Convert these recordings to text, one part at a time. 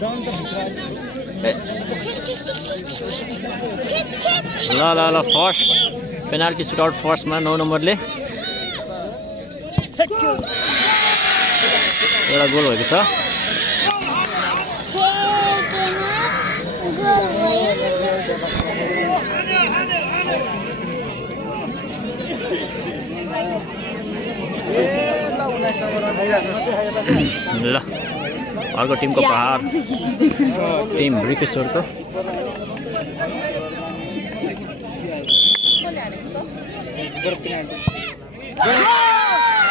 ल ल ल फर्स्ट पेनाल्टी सुटआउट फर्स्टमा 9 नम्बरले एउटा गोल भएको छ। ल अर्को टिमको प्रहार टिम ब्रिकेश्वरको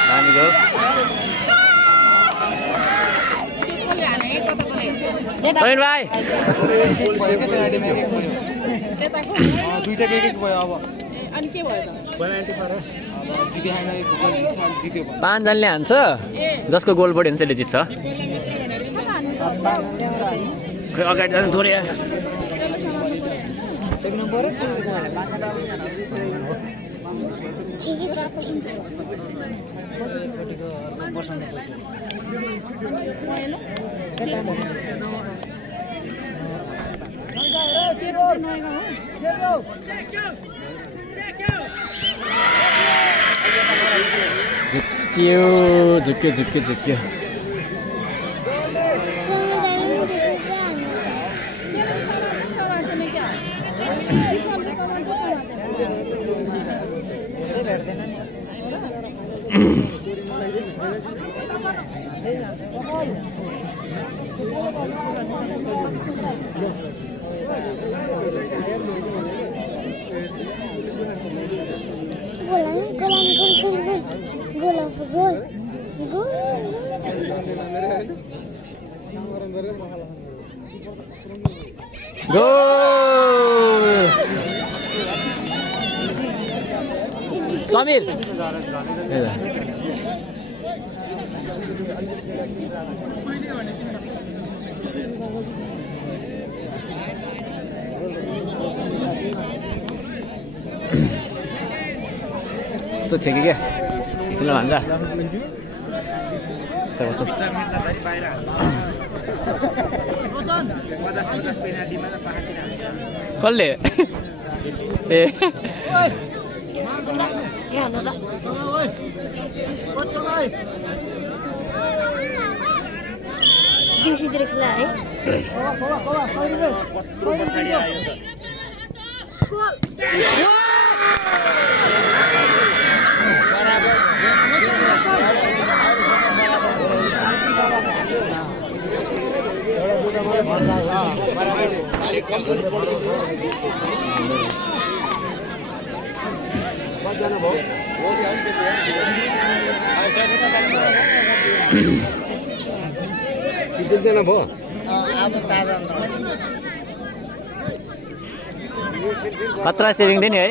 नानी गोल प्रवीण भाइ पाँचजनाले हान्छ जसको गोल बढ्यो भने त्यसले जित्छ। खै अगाडि जानु थोरै झुक्यो झुक्यो झुक्यो समीर यस्तो छ कि क्या यसले भन्छ कसले ए दिउँसीतिर खेला है खतरा सेभिङ दिने है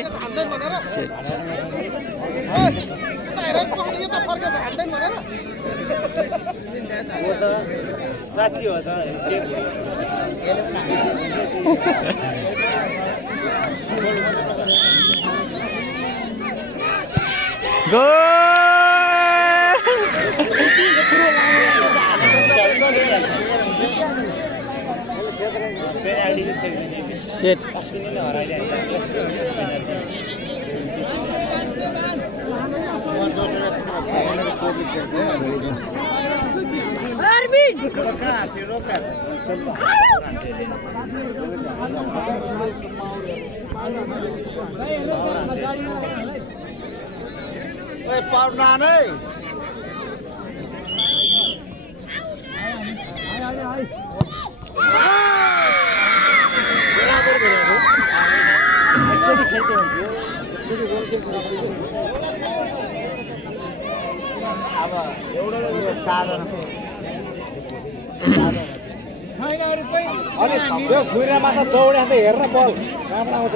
साँच्ची हो त सेट पाउडा नै अब एउटा अनि त्यो खुइरामा त दौडे त हेर्न बल कहाँबाट आउँछ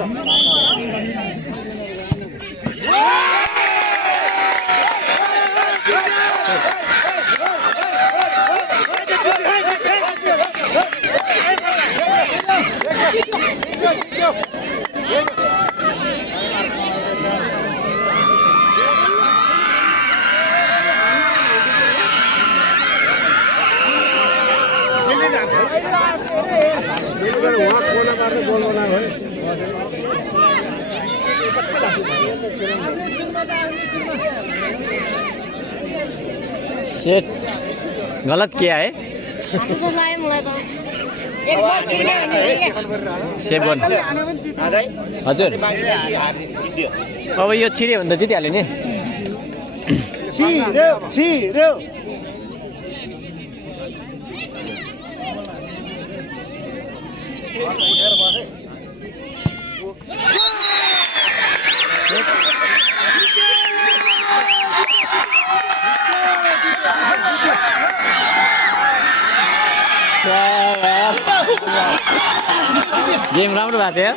सेट गलत किया है हाँसो त लाग्यो मलाई त एक बल छिर्ने भने सेभ गर्नु हजुर अब यो छिर्यो भने त जितिहाल्यो नि छिर्यो गेम राम्रो भएको थियो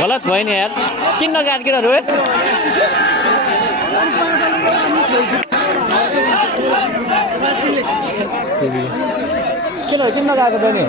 गलत भयो नि यार किन नगाड किन रोहित किन नगएको त नि